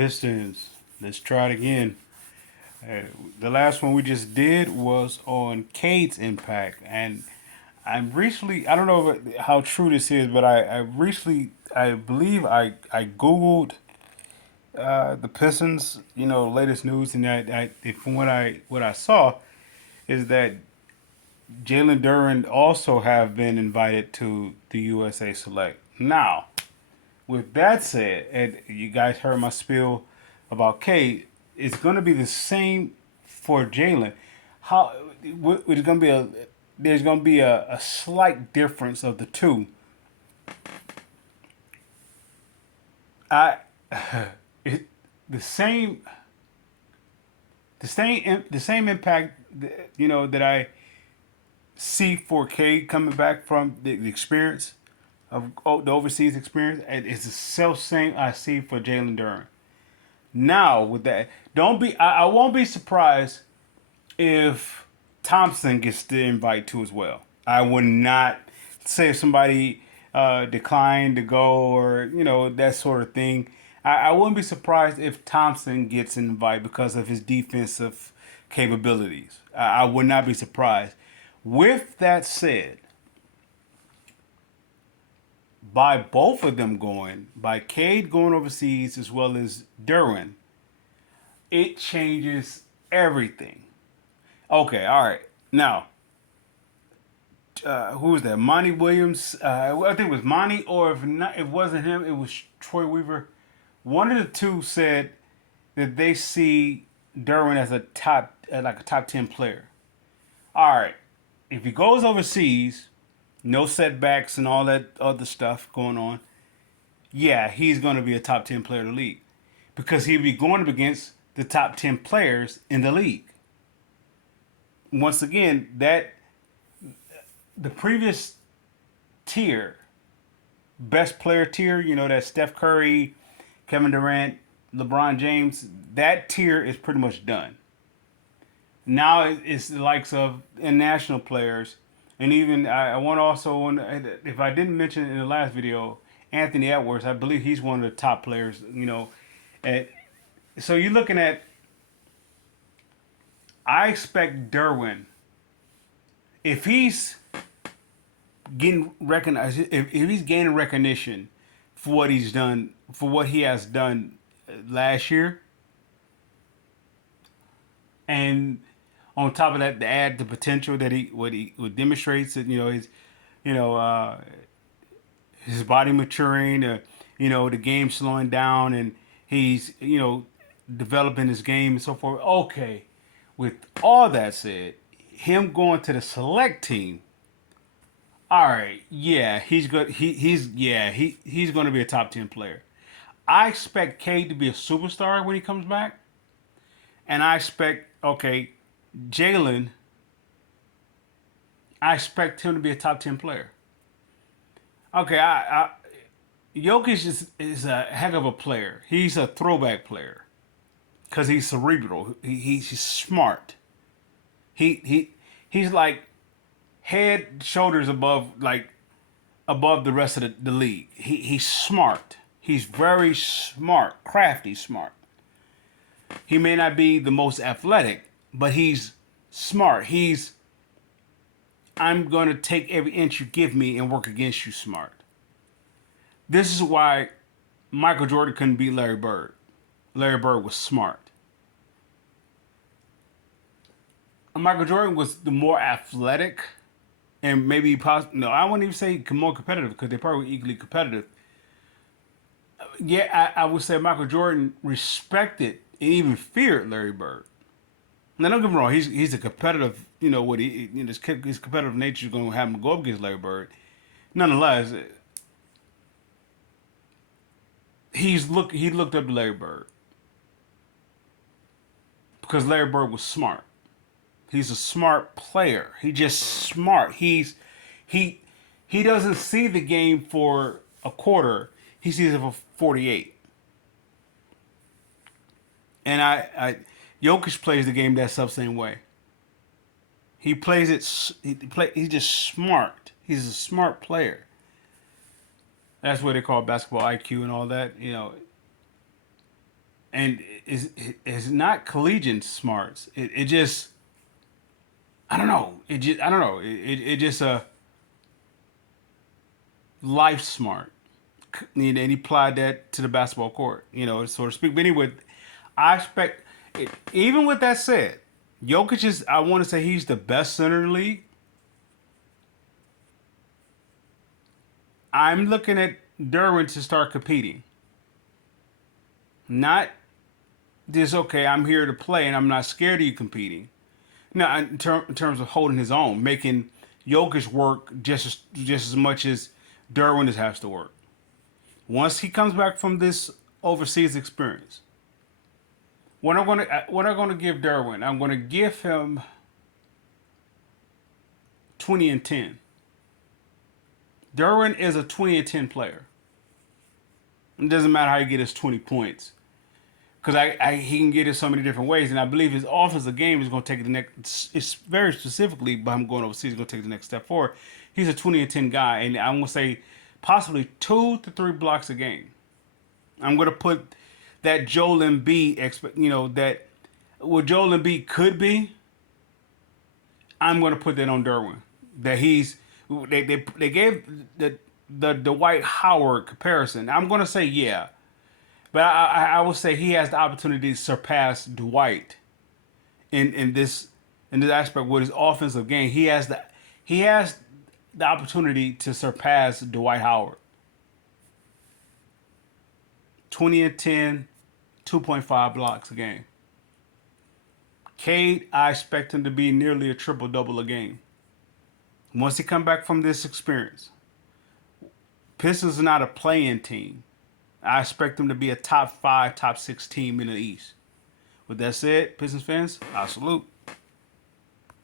Pistons. Let's try it again. Uh, the last one we just did was on Cade's impact, and I'm recently, I don't know how true this is, but I recently, I believe I Googled the Pistons, latest news, and from what I saw is that Jalen Duren also have been invited to the USA Select. Now, with that said, and you guys heard my spiel about Cade, it's going to be the same for Jalen. How it's going to be there's going to be a slight difference of the two. I it, the same the same impact that I see for Cade coming back from the experience of the overseas experience. And it's the self same I see for Jalen Duren. Now with that, don't be. I won't be surprised if Thompson gets the invite too as well. I would not say if somebody declined to go or that sort of thing. I wouldn't be surprised if Thompson gets an invite because of his defensive capabilities. I would not be surprised. With that said, by both of them going, by Cade going overseas as well as Duran, it changes everything. Okay, all right. Now, who was that? Monty Williams. I think it was Monty, or if not, it wasn't him. It was Troy Weaver. One of the two said that they see Duran as like a top 10 player. All right, if he goes overseas, no setbacks and all that other stuff going on. Yeah, he's going to be a top 10 player in the league because he'll be going up against the top 10 players in the league. Once again, that the previous tier, best player tier, that Steph Curry, Kevin Durant, LeBron James, that tier is pretty much done. Now it's the likes of international players, and even I want to also, if I didn't mention it in the last video, Anthony Edwards, I believe he's one of the top players. At, so you're looking at. I expect Derwin, if he's getting recognized, if he's gaining recognition for what he's done, for what he has done last year, and on top of that, to add the potential that what demonstrates that you know uh, his body maturing, the game slowing down, and he's developing his game and so forth. Okay, with all that said, him going to the select team. All right, yeah, he's good. He's going to be a top 10 player. I expect Cade to be a superstar when he comes back, and I expect Jalen. I expect him to be a top 10 player. Okay, Jokic is a heck of a player. He's a throwback player because he's cerebral. He's smart. He's like head shoulders above the rest of the league. He's smart. He's very smart, crafty smart. He may not be the most athletic, but he's smart. I'm going to take every inch you give me and work against you smart. This is why Michael Jordan couldn't beat Larry Bird. Larry Bird was smart. Michael Jordan was the more athletic and maybe no, I wouldn't even say more competitive because they're probably equally competitive. Yeah, I would say Michael Jordan respected and even feared Larry Bird. Now, don't get me wrong, he's a competitive, his competitive nature is going to have him go up against Larry Bird. Nonetheless, he looked up to Larry Bird because Larry Bird was smart. He's a smart player. He just smart. He he doesn't see the game for a quarter. He sees it for 48. And Jokic plays the game that same way. He plays it. He's just smart. He's a smart player. That's what they call basketball IQ and all that. and it's not collegiate smarts. It just I don't know. It just I don't know. It just a life smart, and he applied that to the basketball court, so to speak. But anyway, I expect it. Even with that said, Jokic is. I want to say he's the best center in the league. I'm looking at Derwin to start competing. Not just okay. I'm here to play, and I'm not scared of you competing. Now, in terms of holding his own, making Jokic work just as much as Derwin has to work. Once he comes back from this overseas experience, what I'm gonna give Derwin, I'm gonna give him 20 and 10. Derwin is a 20 and 10 player. It doesn't matter how he get his 20 points, because he can get it so many different ways, and I believe his offensive game is going to take it the next. It's very specifically, by him going overseas, going to take the next step forward. He's a 20 and 10 guy, and I'm going to say possibly 2 to 3 blocks a game. I'm going to put that Joel Embiid, that what Joel Embiid could be. I'm going to put that on Derwin. That they gave the Dwight Howard comparison. I'm going to say yeah. But I would say he has the opportunity to surpass Dwight in this aspect with his offensive game. He has the opportunity to surpass Dwight Howard. 20 and 10, 2.5 blocks a game. Cade, I expect him to be nearly a triple double a game. Once he come back from this experience, Pistons are not a play-in team. I expect them to be a top 5, top 6 team in the East. With that said, Pistons fans, I salute.